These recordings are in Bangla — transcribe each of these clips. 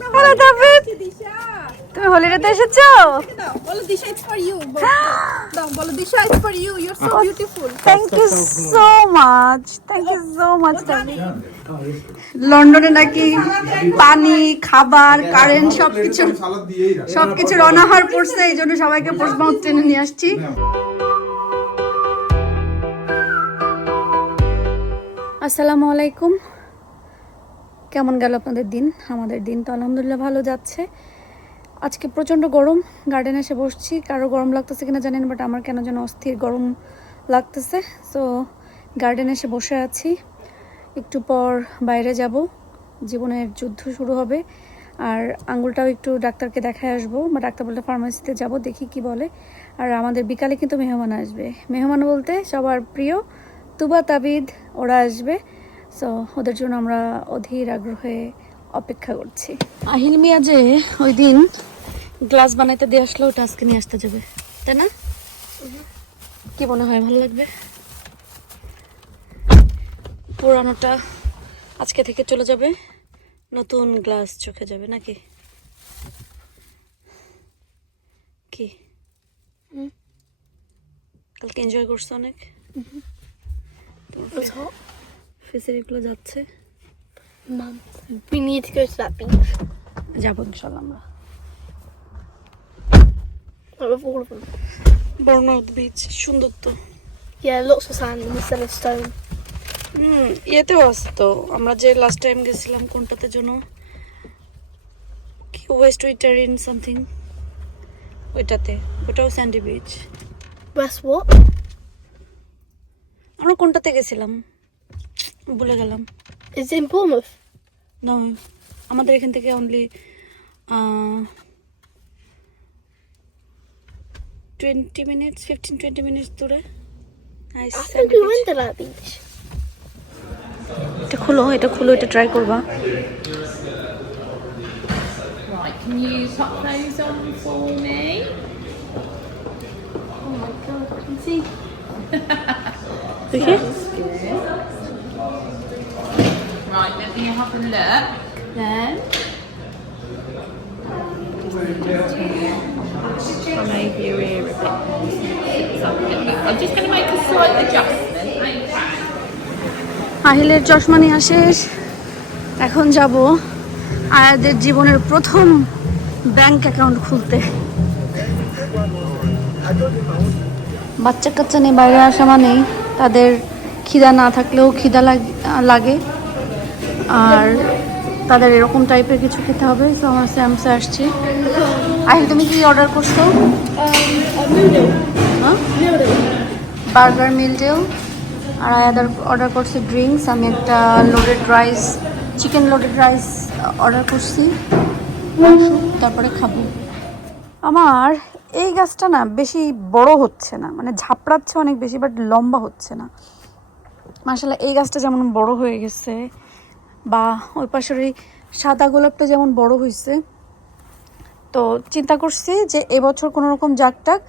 হ্যালো দাবিদ, তুমি হলিডেতে এসেছো? বলো দিশা, it's for you. দাও বলো Disha, it's for you. You're so beautiful. Thank you so much, thank you so much দাবিদ। লন্ডনে নাকি পানি, খাবার, কারেন্ট সবকিছুর অনাহার পড়ছে, এই জন্য সবাইকে পোস্টমাউথ ট্রেনে নিয়ে আসছি। আসসালামু আলাইকুম। কেমন গেল আপনাদের দিন? আমাদের দিন তো আলহামদুলিল্লাহ ভালো যাচ্ছে। আজকে প্রচণ্ড গরম, গার্ডেনে এসে বসছি। কারো গরম লাগতেছে কিনা জানেন, বাট আমার কেন যেন অস্থির গরম লাগতেছে। সো গার্ডেনে এসে বসে আছি। একটু পর বাইরে যাব, জীবনের যুদ্ধ শুরু হবে। আর আঙ্গুলটাও একটু ডাক্তারকে দেখায় আসবো, বা ডাক্তার বলতে ফার্মাসিতে যাব, দেখি কি বলে। আর আমাদের বিকালে কিন্তু মেহমান আসবে। মেহমান বলতে সবার প্রিয় তুবা, তাবিদ, ওরা আসবে। সো ওদের জন্য আমরা অধীর আগ্রহে অপেক্ষা করছি। আহিল মিয়া যে ওই দিন গ্লাস বানাইতে দিয়ে আসলো, ওটা আজকে নিয়ে আসতে যাবে, তাই না? কি মনে হয়, ভালো লাগবে? পুরানোটা আজকে থেকে চলে যাবে, নতুন গ্লাস চোখে যাবে নাকি? কি কালকে এনজয় করছো অনেক? ফেসিলিটিগুলো যাচ্ছে। Mum, we need to go to that beach. যাবো ইনশাল্লাহ আমরা। Like with all of them. বর্ণাঢ বিচ সুন্দর তো। Yeah, lots of sand instead of stone. ইয়েতেও আসতো, আমরা যে লাস্ট টাইম গেছিলাম কোনটাতে জন্য, কি ওয়েস্ট উইটারিন সামথিং, ওইটাতে, ওটাও স্যান্ডি বিচ। West what? আমরা কোনটাতে গেছিলাম ভুলে গেলাম। Is it in Bournemouth? না, আমাদের এখান থেকে অনলি 20 minutes, 15-20 minutes দূরে। I think we went to that beach. এটা খুলো, এটা ট্রাই করবা। Right, can you pop those on for me? Oh my god, I can see. দেখে Right, let me have a look. Then. I'll make your ear a bit more. Something like that. I'm just going to make a slight adjustment. Okay. আহিলের চশমা নিয়ে শেষ। এখন যাব আয়াদের জীবনের প্রথম ব্যাংক অ্যাকাউন্ট খুলতে। বাচ্চা কাচ্চা নিয়ে বাইরে আসা মানেই তাদের খিদা না থাকলেও খিদা লাগে, আর তাদের এরকম টাইপের কিছু খেতে হবে। তো আমার স্যামসে আসছি। আহিল, তুমি কি অর্ডার করছো? বার্গার, মিল ডিল। আর আয়াদার অর্ডার করছি ড্রিঙ্কস। আমি একটা loaded rice, chicken loaded rice order করছি, তারপরে খাবো। আমার এই গাছটা না বেশি বড় হচ্ছে না, মানে ঝাপড়াচ্ছে অনেক বেশি, বাট লম্বা হচ্ছে না। মাশাআল্লাহ, এই গাছটা যেমন বড় হয়ে গেছে, বা ওই পাশের ওই সাদা গোলাপটা যেমন বড় হয়েছে। তো চিন্তা করছি যে এবছর কোনো রকম জাকটাক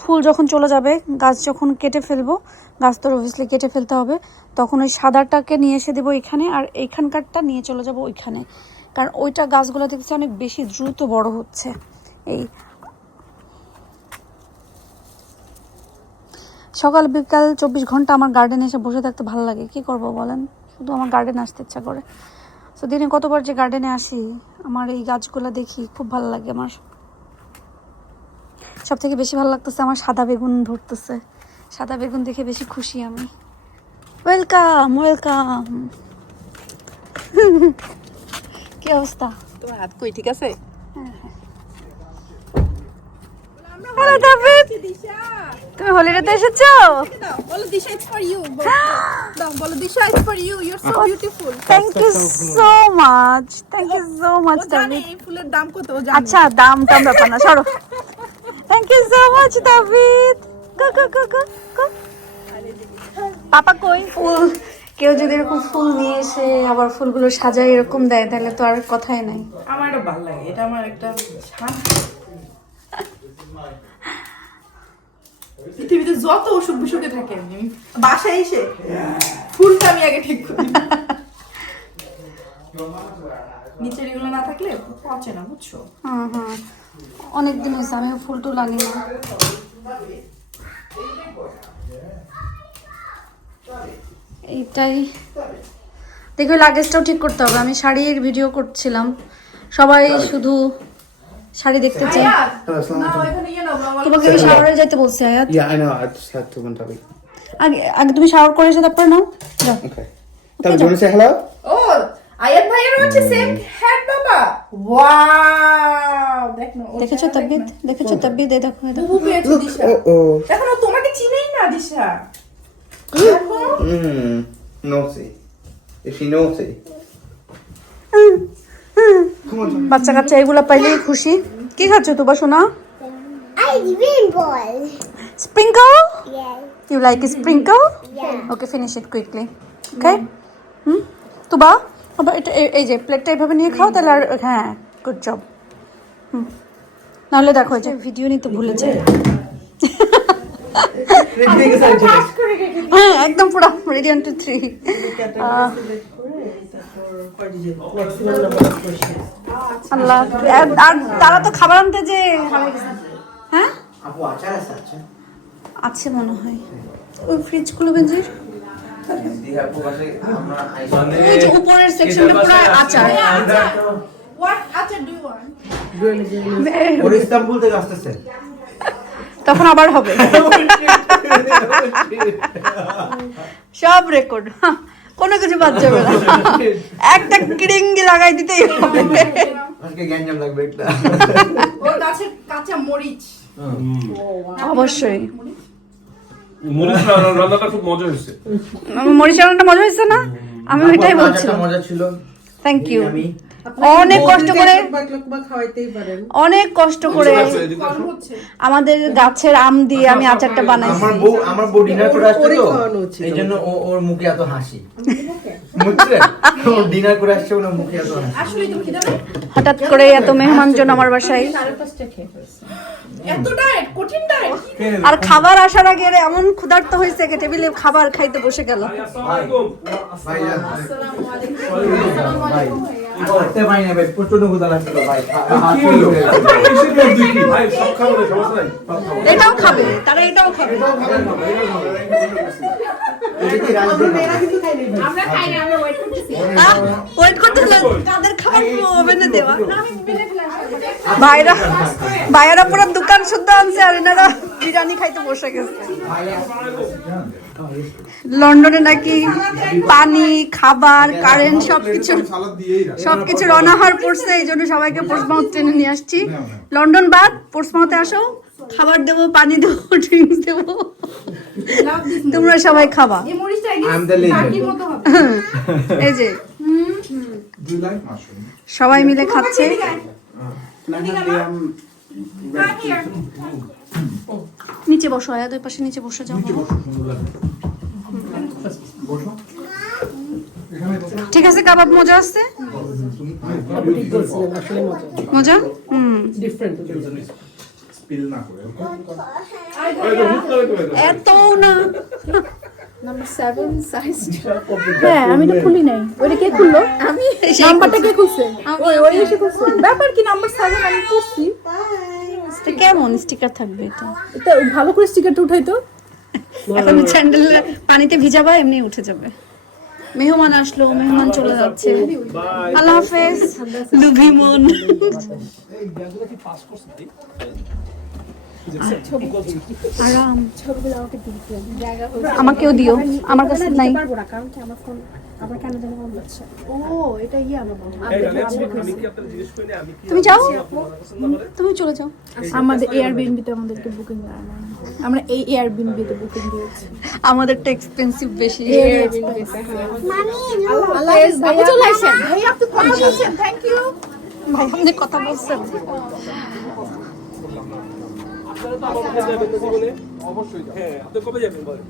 ফুল যখন চলে যাবে, গাছ যখন কেটে ফেলবো, গাছ তো অবভিয়াসলি কেটে ফেলতে হবে, তখন ওই সাদাটাকে নিয়ে এসে দেবো এখানে, আর এইখানকারটা নিয়ে চলে যাব ওইখানে। কারণ ওইটা গাছগুলো দেখছি অনেক বেশি দ্রুত বড় হচ্ছে। এই সকাল বিকাল 24 ঘন্টা আমার গার্ডেনে এসে বসে থাকতে ভালো লাগে, কি করব বলেন? শুধু আমার গার্ডেনে আসতে ইচ্ছা করে। তো দিনে কতবার যে গার্ডেনে আসি, আমার এই গাছগুলো দেখি খুব ভালো লাগে। আমার সব থেকে বেশি ভালো লাগতেছে আমার সাদা বেগুন ধরতেছে, সাদা বেগুন দেখে বেশি খুশি আমি। Welcome welcome. কি অবস্থা? তোমার হাত কই, ঠিক আছে? হ্যালো দাবিদ, তুমি হলিডেতে এসেছো? বলো দিশা, it's for you. দাও বলো Disha, it's for you. You're so beautiful. Thank you so much, thank you so much দাবিদ। এই ফুলের দাম কত ও জানে? আচ্ছা, দামটা ব্যাপার না, সরো। থ্যাংক ইউ সো মাচ দাবিদ। পাপা কই? ফুল, কেউ যদি এরকম ফুল নিয়ে এসে আবার ফুলগুলো সাজায় এরকম দেয়, তাহলে তো আর কথাই নাই। আমার এটা ভালো লাগে, এটা আমার একটা পৃথিবীতে যত অসুখ বিসুখে থাকে, বাসায় এসে ফুলটা আমি আগে ঠিক করি। নিচের এগুলো না থাকলে পচে না, বুঝছো? হ্যাঁ হ্যাঁ, অনেকদিন হয়েছে আমি ফুল টুল আনি না। এইটাই দেখো, লাগেজটাও ঠিক করতে হবে। আমি শাড়ির ভিডিও করছিলাম, সবাই শুধু শাড়ি দেখতে চাই। আয়াত, Hello, assalamu না, alaikum. এখানে ইয়ে নাও, বাবা। তোমাকে কি শাওয়ারে যাইতে বলছে আয়াত? Yeah, I know. I just had to went away. আগে আগে তুমি শাওয়ার করে এসে তারপর নাও যাও। Okay. Tell me, do you want to say hello? ও, আয়াত ভাইয়ের হচ্ছে সেম হ্যাট বাবা। ওয়াও, দেখ না, ওর দেখেছো চেহারা তাব্বিদ? দেখ না। দেখেছো তাব্বিদ? এই দেখো, এই দেখো। বুবু পেয়েছে দিশা। Oh. দেখো না, তোমাকে চিনেই না দিশা। দেখো। Naughty. Is she naughty? Come on, John. বাচ্চা কাচ্চা এগুলা পাইলেই খুশি। কি খাচ্ছ তোবা সোনা? I rainbow. Sprinkle? Yes. You like sprinkle? Yeah. Okay, finish it quickly. Okay? তোবা আবার এটা এই যে প্লেটটা এইভাবে নিয়ে খাও তাহলে আর হ্যাঁ, গুড জব। নাহলে দেখো এই যে ভিডিও নিতে ভুলে যায়। হ্যাঁ একদম পুরো রেডি 1 2 3। আল্লাহ, আর তারা তো খাবার আনতে যে হারিয়ে গেছে। হ্যাঁ আপু আচার আছে আচ্ছা আছে মনে হয়, ওই ফ্রিজ খুলে বেঞ্জির দিঘা প্রবাসে আমরা ওই যে উপরের সেকশনটা পুরো আচার। What acha do you want? Or Istanbul থেকে আসতেছে তখন আবার হবে সব রেকর্ড, কোনো কিছু বাদ যাবে না, একটা কিড়িঙ্গি লাগাই দিতেই হবে। আজকে গ্যাঞ্জাম লাগবে একটা ওর গাছের কাঁচা মরিচ। অবশ্যই মরিচ রান্নাটা খুব মজা হয়েছে। মরিচ রান্নাটা মজা হয়েছে না? আমি ওইটাই আচারটা বলছিলাম। মজা ছিল থ্যাংক ইউ। আমি অনেক কষ্ট করে অনেক কষ্ট করে ফল হচ্ছে। আমাদের গাছের আম দিয়ে আমি আচারটা বানাইছি। আমার বউ ডিনার করে আসছে তো এইজন্য ওর মুখে এত হাসি বুঝছেন ও ডিনার করে আসছে ওর মুখে এত হাসি আসলে তুমি কি জানো? হঠাৎ করে এত মেহমানজন আমার বাসায়, এত ডায়েট, কঠিন ডায়েট। আর খাবার আসার আগে এরা এমন ক্ষুধার্ত হয়েছে যে টেবিলে খাবার খাইতে বসে গেল। ভাই করতে পারি না ভাই প্রচন্ড ক্ষুধা লাগছিল ভাই এটাও খাবে, তারা এটাও খাবে। আমরা খাই না, আমরা ওয়েট করতেছি। ওয়েট করতে হলে তাদের খাবার ওভেনে দেওয়া। ভাইয়ারা পুরো দোকান শুদ্ধ আনছে আর এনারা বিরিয়ানি খাইতে বসে গেছে। লন্ডনে নাকি পানি, খাবার, কারেন্ট সবকিছুর অনাহার পড়ছে, এই জন্য সবাইকে পোর্টসমাউথ ট্রেনে নিয়ে আসছি। লন্ডন বাদ, পোর্টসমাউথে আসো, খাবার দেবো, পানি দেবো, ড্রিঙ্কস দেবো, তোমরা সবাই খাবা। এই মরিচটা I'm the legend. টার্কির মতো হবে। এই যে সবাই মিলে খাচ্ছে। নিচে বসো আয়া, দুই পাশে নিচে বসে যাও। ঠিক আছে, কাবাব মজা আছে, মজা। এত না নাম্বার 7 সাইজ। হ্যাঁ, আমি তো খুলি নাই। ওইটা কে খুললো? আমি। নাম্বারটা কে খুলছে? ওই এসে খুলছে। ব্যাপার কি, নাম্বার 7 আমি খুলছি। এটা কেমন স্টিকার থাকবে এটা? এটা ভালো করে স্টিকারটা উঠাইতো। এখন স্যান্ডেল পানিতে ভিজাবা, এমনি উঠে যাবে। মেহমান আসলো, মেহমান চলে যাচ্ছে। আল্লাহ হাফেজ লুভি মন। আরাম আমাকেও দিও, আমার কাছে নাই। তুমি যাও, তুমি চলে যাও। আমাদের এয়ারবিএনবিতে আমাদেরকে বুকিং দেওয়া হয়। আমরা এই এয়ারবিএনবিতে বুকিং দিয়েছি। আমাদেরটা এক্সপেন্সিভ বেশি। আল্লাহ হাফেজ। ভাই চলে আসেন। ভাই আপনি কবে আসেন? Thank you. ভাই আপনি কথা বলছেন। অবশ্যই হ্যাঁ, আপনি কবে যাবেন বলেন?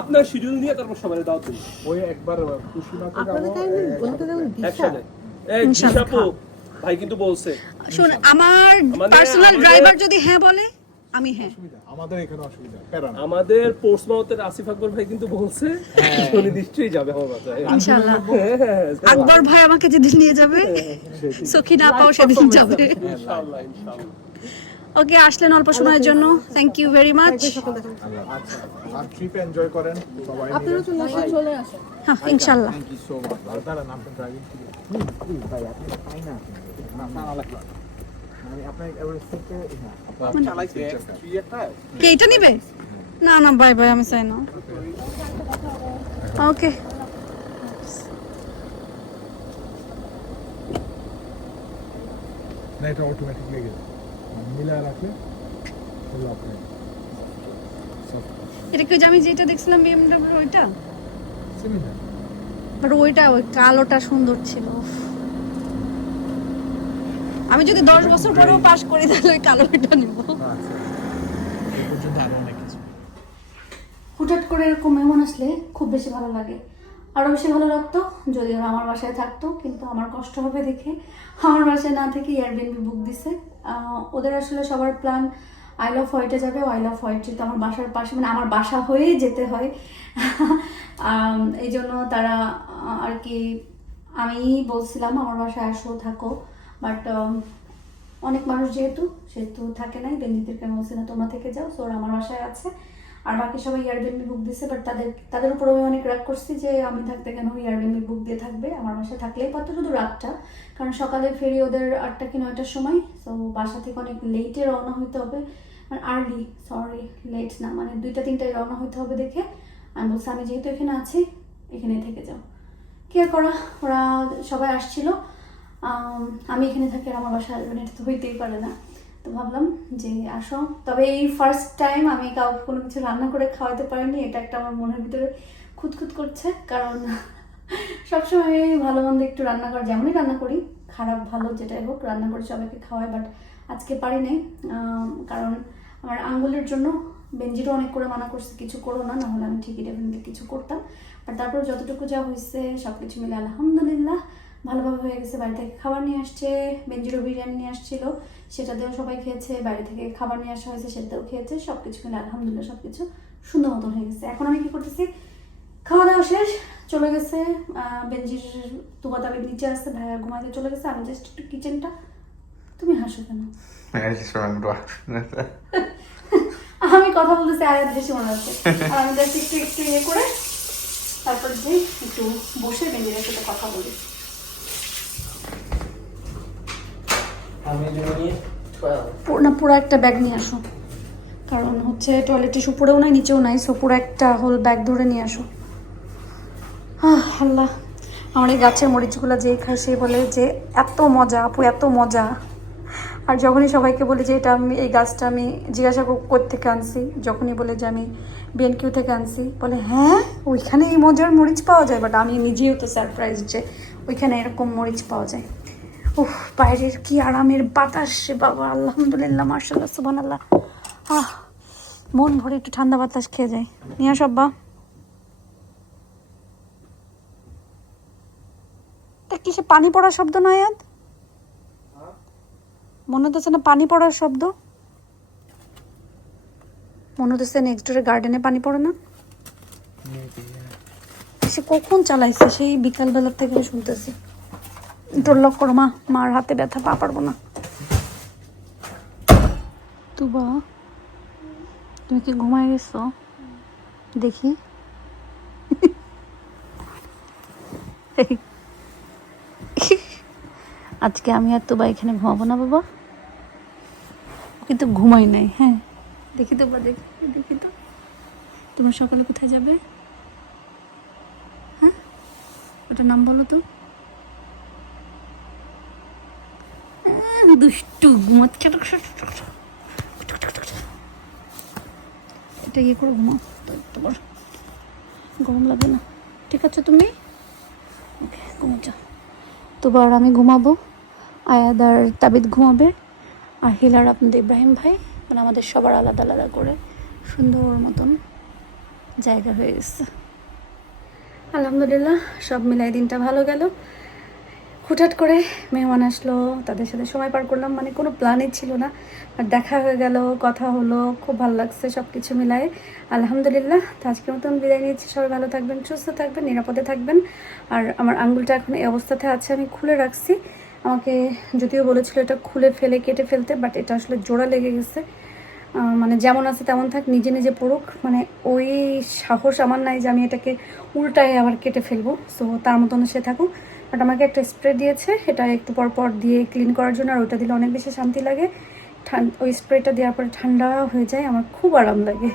আপনার শিডিউল নিয়ে তারপর সবাই দাওয়াত দিন। ওই একবার খুশি না করে একসাথে। এই দিশাপু ভাই কিন্তু বলছে শুন, আমার পার্সোনাল ড্রাইভার যদি হ্যাঁ বলে আমি হ্যাঁ আমাদের এখানে অসুবিধা প্যারা না। আমাদের পোর্টসমাউথের আসিফ আকবর ভাই কিন্তু বলছে উনি নিশ্চয়ই যাবে আমার বাসায়। ইনশাআল্লাহ হ্যাঁ, আকবর ভাই আমাকে যেদিন নিয়ে যাবে সখী না পাও সেদিন যাবে ইনশাআল্লাহ ইনশাআল্লাহ। ওকে আসলেন অল্প সময়ের জন্য থ্যাংক ইউ ভেরি মাচ আচ্ছা আর ট্রিপ এনজয় করেন সবাই আপনারা চলে আসেন। হ্যাঁ ইনশাআল্লাহ থ্যাংক ইউ সো মাচ আর দাঁড়ান আপনার ড্রাইভিং ভাই আপনি পাই না না লাগবে আমি আপনার এভারেজ থেকে আপনি চালাইছেন কি একটা কে এটা নিবে না না বাই বাই আমি চাই না ওকে না এটা অটোমেটিক লেগে যায় মিলায় রাখলে হলো আপনি এটা কি আমি যেটা দেখছিলাম বিএমডব্লিউ ওইটা সিমিলার বাট ওইটা ওই কালোটা সুন্দর ছিল উফ। আমি যদি 10 বছর পরেও পাস করি তাহলে ওই কালোটা নিব আচ্ছা এই পর্যন্ত আরো অনেক কিছু হুটহাট করে এরকম মেহমান আসলে খুব বেশি ভালো লাগে আরও বেশি ভালো লাগতো যদি ওরা আমার বাসায় থাকতো কিন্তু আমার কষ্ট হবে দেখে আমার বাসায় না থেকে এয়ারবিএনবি বুক দিছে ওদের আসলে সবার প্ল্যান আই লাভ হোয়াইটে যাবে আই লাভ হোয়াইট যেহেতু আমার বাসার পাশে মানে আমার বাসা হয়েই যেতে হয় এই জন্য তারা আর কি আমি বলছিলাম আমার বাসায় আসো থাকো বাট অনেক মানুষ যেহেতু সেহেতু থাকে নাই বেনিদেরকে আমি বলছি না তোমরা থেকে যাও সো ওরা আমার বাসায় আছে আর বাকি সবাই এয়ারবিএনবি বুক দিছে বাট তাদের উপর আমি অনেক রাগ করছি যে আমি থাকতে কেন এয়ারবিএনবি বুক দিয়ে থাকবে আমার বাসায় থাকলেই পারতো শুধু রাতটা কারণ সকালে ফেরি ওদের 8টা কি 9টার সময় সো বাসা থেকে অনেক লেটে রওনা হইতে হবে মানে আর্লি সরি লেট না মানে 2টা 3টায় রওনা হইতে হবে দেখে আমি বলছি আমি যেহেতু এখানে আছি এখানে থেকে যাও কি আর করা ওরা সবাই আসছিল আমি এখানে থাকি আর আমার বাসায় আসবেন এটা তো হইতেই পারে না তো ভাবলাম যে আসো তবে এই ফার্স্ট টাইম আমি কাউকে কোনো কিছু রান্না করে খাওয়াতে পারিনি এটা একটা আমার মনের ভিতরে খুঁতখুত করছে কারণ সবসময় আমি ভালো মন্দ একটু রান্না করি যেমনই রান্না করি খারাপ ভালো যেটাই হোক রান্না করে সবাইকে খাওয়াই বাট আজকে পারি নাই কারণ আমার আঙ্গুলের জন্য বেঞ্জিরও অনেক করে মানা করছে কিছু করো না নাহলে আমি ঠিকই ডেফিনেটলি কিছু করতাম আর তারপর যতটুকু যা হয়েছে সব কিছু মিলে আলহামদুলিল্লাহ ভালোভাবে হয়ে গেছে বাড়ি থেকে খাবার নিয়ে আসছে বেঞ্জিরও বিরিয়ানি নিয়ে আসছিল সেটা দিয়েও সবাই খেয়েছে বাইরে থেকে খাবার নিয়ে আসা হয়েছে সেটাও খেয়েছে সব কিছু মিলে আলহামদুলিল্লাহ সব কিছু সুন্দর মতন হয়ে গেছে এখন আমি কি করতেছি খাওয়া দাওয়া শেষ চলে গেছে বেঞ্জির তুবা তাবির নিচে আসছে ভাইয়া ঘুমাইতে চলে গেছে আমি জাস্ট একটু কিচেনটা তুমি হাসো কেন আমি কথা বলতেছি আয়াত বেশি মনে হচ্ছে আর আমি জাস্ট একটু একটু ইয়ে করে তারপর যে একটু বসে বেঞ্জিরের সাথে কথা বলি না পুরো একটা ব্যাগ নিয়ে আসো কারণ হচ্ছে টয়লেট টিস্যু উপরেও নাই নিচেও নাই সো পুরো একটা হোল ব্যাগ ধরে নিয়ে আসো আল্লাহ আমার এই গাছের মরিচগুলো যেই খায় সে বলে যে এত মজা আপু এত মজা আর যখনই সবাইকে বলি যে এটা আমি এই গাছটা আমি জিজ্ঞাসা কোথা থেকে আনছি যখনই বলে যে আমি বিএনকিউ থেকে আনছি বলে হ্যাঁ ওইখানে এই মজার মরিচ পাওয়া যায় বাট আমি নিজেও তো সারপ্রাইজ যে ওইখানে এরকম মরিচ পাওয়া যায় উফ বাইরের কি আরামের বাতাস রে বাবা আলহামদুলিল্লাহ মাশাআল্লাহ সুবহানাল্লাহ মন ভরে একটু ঠান্ডা বাতাস খেয়ে যায় নিয়ে সব বা কিসে পানি পড়ার শব্দ না ইয়াদ মনে হচ্ছে না পানি পড়ার শব্দ মনে হচ্ছে নেক্সট ডোরে গার্ডেনে পানি পড়ে না সে কখন চালাইছে সেই বিকালবেলা থেকে শুনতেছি ডোর লক করো মা মার হাতে ব্যথা পা পারবো না তুবা তুমি কি ঘুমায় গেছো দেখি আজকে আমি আর তুবা এখানে ঘুমাবো না বাবা কিন্তু ঘুমাই নাই হ্যাঁ দেখি তো বা দেখি দেখি তো তোমরা সকালে কোথায় যাবে হ্যাঁ ওটার নাম বলো তো দুষ্টু ঘুমাচ্ছে এটা ইয়ে করে ঘুমাও তোমার গরম লাগে না ঠিক আছে তুমি ওকে ঘুমাচ্ছ তোবার আমি ঘুমাবো আয়াদ আর তাবিদ ঘুমাবে আর হিলার আপনাদের ইব্রাহিম ভাই মানে আমাদের সবার আলাদা আলাদা করে সুন্দর মতন জায়গা হয়ে গেছে আলহামদুলিল্লাহ সব মিলাই দিনটা ভালো গেল হুটহাট করে মেহমান আসলো, তাদের সাথে সময় পার করলাম, মানে কোনো প্ল্যানই ছিল না, আর দেখা হয়ে গেল, কথা হলো, খুব ভালো লাগছে সব কিছু মিলায়ে। আলহামদুলিল্লাহ। তো আজকের মতন বিদায় নিচ্ছি। সবাই ভালো থাকবেন, সুস্থ থাকবেন, নিরাপদে থাকবেন। আর আমার আঙ্গুলটা এখন এই অবস্থাতে আছে, আমি খুলে রাখছি। আমাকে যদিও বলেছিল এটা খুলে ফেলে কেটে ফেলতে, বাট এটা আসলে জোড়া লেগে গেছে। মানে যেমন আছে তেমন থাক, নিজে নিজে পড়ুক, মানে ওই সাহস আমার নাই যে আমি এটাকে উল্টায় আবার কেটে ফেলবো। সো তার মতন সে থাকুক। বাট আমাকে একটা স্প্রে দিয়েছে, এটা একটু পর পর দিয়ে ক্লিন করার জন্য, আর ওটা দিলে অনেক বেশি শান্তি লাগে। ওই স্প্রেটা দেওয়ার পরে ঠান্ডা হয়ে যায়, আমার খুব আরাম লাগে।